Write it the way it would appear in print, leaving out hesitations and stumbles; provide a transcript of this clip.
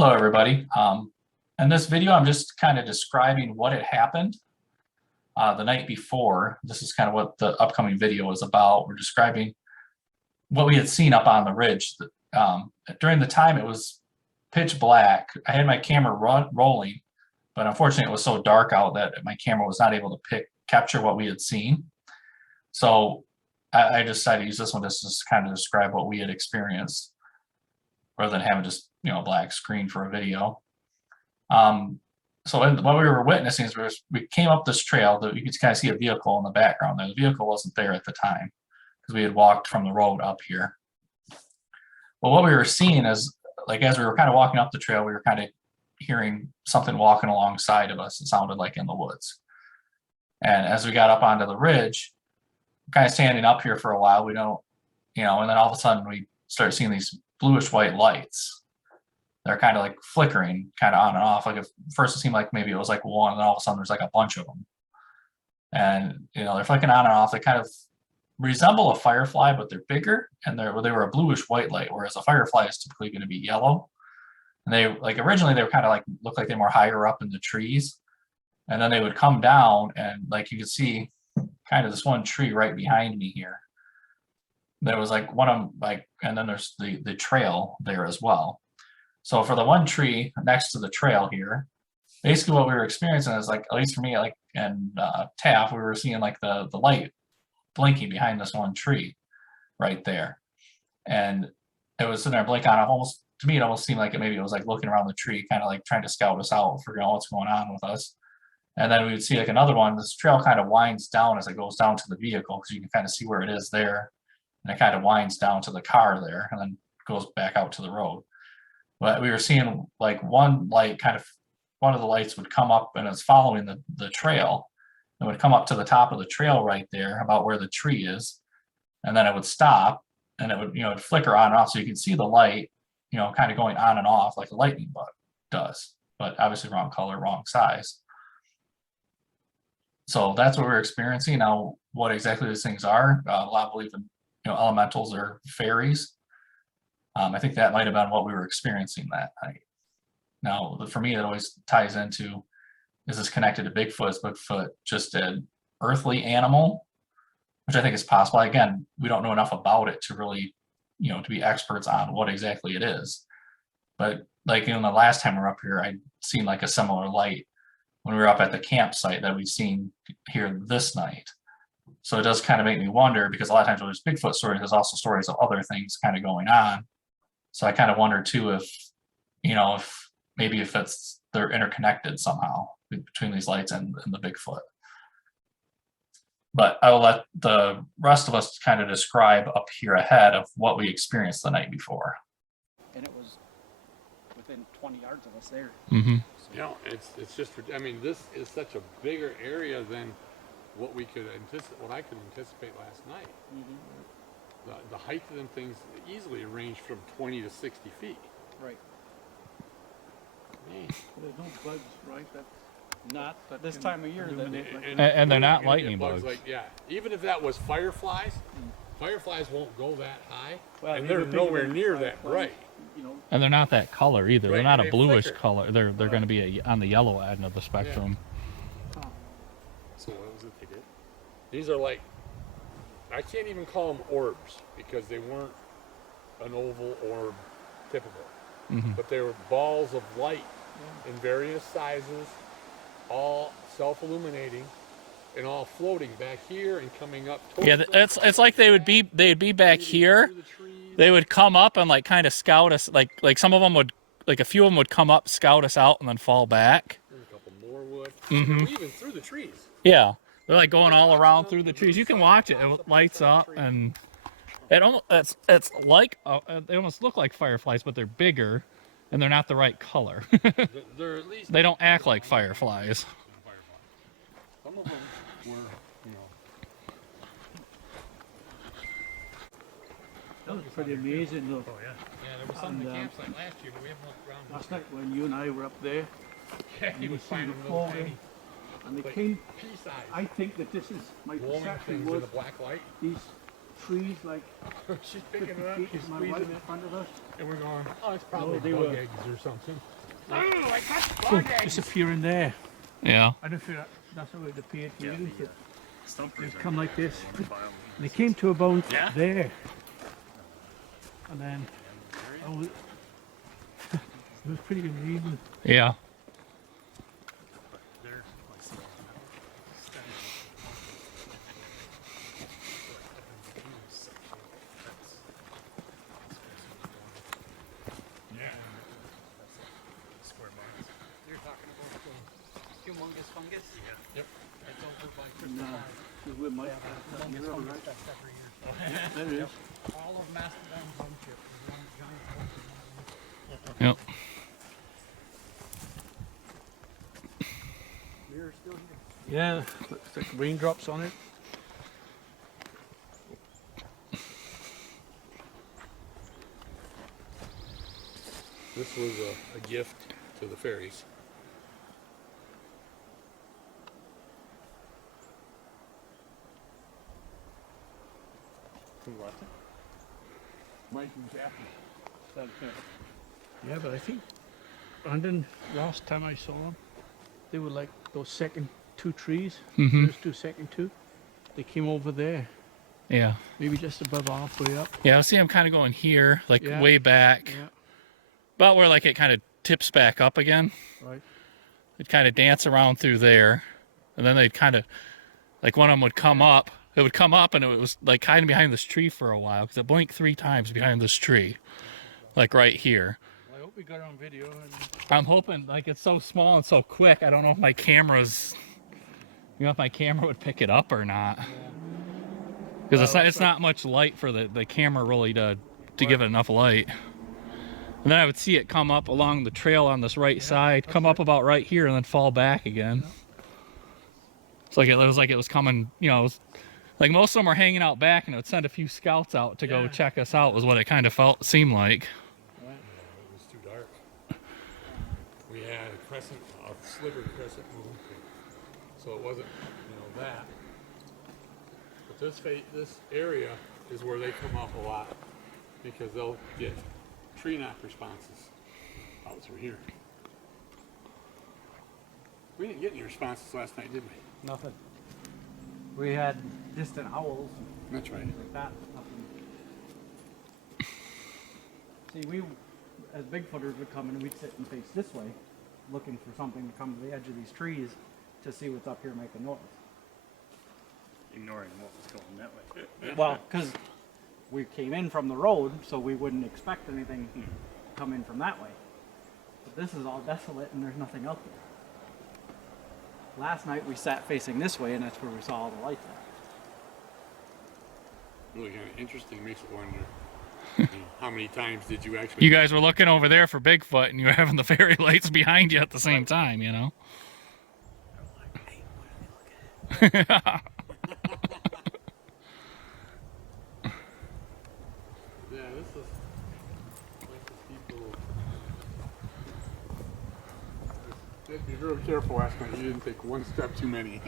Hello, everybody. In this video, I'm just kind of describing what had happened the night before. This is kind of what the upcoming video is about. We're describing what we had seen up on the ridge. During the time, it was pitch black. I had my camera rolling, but unfortunately, it was so dark out that my camera was not able to capture what we had seen. So I decided to use this one just to kind of describe what we had experienced, rather than having just a black screen for a video. So what we were witnessing is we came up this trail that you could kind of see a vehicle in the background. The vehicle wasn't there at the time because we had walked from the road up here. But what we were seeing is, like, as we were kind of walking up the trail, we were kind of hearing something walking alongside of us. It sounded like in the woods. And as we got up onto the ridge, kind of standing up here for a while, we don't, and then all of a sudden we start seeing these bluish white lights. They're kind of like flickering, kind of on and off. Like at first it seemed like maybe it was like one, and then all of a sudden there's like a bunch of them. And they're flicking on and off. They kind of resemble a firefly, but they're bigger, and they were a bluish white light, whereas a firefly is typically going to be yellow. And they originally they were kind of like looked like they were higher up in the trees, and then they would come down, and like you could see kind of this one tree right behind me here. There was like one of them, like, and then there's the trail there as well. So for the one tree next to the trail here, basically what we were experiencing is, like, at least for me, like, and Taff, we were seeing like the light blinking behind this one tree right there. And it was sitting there blinking on, almost, to me, it almost seemed like it was like looking around the tree, kind of like trying to scout us out, figuring out what's going on with us. And then we would see like another one. This trail kind of winds down as it goes down to the vehicle, because you can kind of see where it is there. And it kind of winds down to the car there and then goes back out to the road. But we were seeing like one light, one of the lights would come up, and it's following the trail. It would come up to the top of the trail right there, about where the tree is. And then it would stop, and it would, it'd flicker on and off. So you can see the light, kind of going on and off like a lightning bug does, but obviously wrong color, wrong size. So that's what we're experiencing. Now, what exactly these things are, a lot believe in, elementals or fairies. I think that might have been what we were experiencing that night. Now, for me, it always ties into, is this connected to Bigfoot? Is Bigfoot just an earthly animal? Which I think is possible. Again, we don't know enough about it to really, to be experts on what exactly it is. But like the last time we were up here, I'd seen like a similar light when we were up at the campsite that we've seen here this night. So it does kind of make me wonder, because a lot of times when there's Bigfoot stories, there's also stories of other things kind of going on. So I kind of wonder too if they're interconnected somehow between these lights and the Bigfoot. But I will let the rest of us kind of describe up here ahead of what we experienced the night before. And it was within 20 yards of us there. Mm-hmm. It's just, I mean, this is such a bigger area than what I could anticipate last night. Mm-hmm. The height of them things easily ranged from 20 to 60 feet. Right. Man. There's no bugs, right? Not this time of year. And they're not lightning bugs. Even if that was fireflies, fireflies won't go that high, Well, and they're nowhere near that bright. And they're not that color either. Right, They're not a bluish flicker. color. They're going to be on the yellow end of the spectrum. Yeah. So what was it they did? These are like, I can't even call them orbs, because they weren't an oval orb typical. Mm-hmm. But they were balls of light in various sizes, all self-illuminating, and all floating back here and coming up. Yeah, it's like they'd be back here. They would come up and like kind of scout us. Like some of them would, like a few of them would come up, scout us out, and then fall back. And a couple more would. Mm-hmm. They're even through the trees. Yeah, they're like going all around through the trees. You can watch it. It lights up, and it's like they almost look like fireflies, but they're bigger, and they're not the right color. They're at least. They don't act like fireflies. Some of them were, That was pretty amazing though. Oh yeah. Yeah, there was some in the campsite last year, but we haven't looked around. Last night when you and I were up there, Yeah, you would find them little tiny, and they came, pea-sized, I think that this is my glowing perception things in was the black light. these trees like She's 50 picking it up, feet she's my wife squeezing in it, front of us. and we're going, oh, it's probably they bug were- eggs or something. Disappearing there. Yeah. I don't feel that's how it appeared to you. But Stumpers. they come like this. They came to about there. And then it was pretty amazing. Yeah. You're talking about the humongous fungus? Yeah. Yep. It's over by No, Crystal we might. Humongous fungus that's every year. There is. All of Mastodon Township is one giant fungus. Yep. We're still here. Yeah, looks like raindrops on it. This was a gift to the fairies. Who left it? Mike and Jackie. Yeah, but I think Brandon, last time I saw them, they were like those second two trees. Mhm. First two, second two. They came over there, Yeah. maybe just above halfway up. Yeah. I see I'm kind of going here, like Yeah. way back, Yeah, about where like it kind of tips back up again. right. It'd kind of dance around through there, and then they'd kind of, like one of them would come up. It would come up, and it was like hiding behind this tree for a while because it blinked 3 times behind this tree, like right here. Well, I hope we got it on video. And I'm hoping, like, it's so small and so quick. I don't know if my camera's, if my camera would pick it up or not. Because it's not much light for the camera really to give it enough light. And then I would see it come up along the trail on this right side, come up about right here, and then fall back again. It's like it was coming, it was like most of them were hanging out back, and it would send a few scouts out to go check us out. Was what it kind of seemed like. It was too dark. We had a sliver crescent moon, so it wasn't, that. But this area is where they come up a lot because they'll get tree knock responses out through here. We didn't get any responses last night, did we? Nothing. We had distant owls That's right. and like that. Nothing. See, we, as Bigfooters, would come in and we'd sit and face this way, looking for something to come to the edge of these trees to see what's up here making noise. Ignoring what was going that way. Well, because we came in from the road, so we wouldn't expect anything to come in from that way. But this is all desolate and there's nothing out there. Last night we sat facing this way, and that's where we saw all the lights at. Really kind of interesting. Makes it wonder, how many times did you actually? You guys were looking over there for Bigfoot, and you were having the fairy lights behind you at the same time, Yeah, this is like the people. Just be real careful last night. You didn't take one step too many.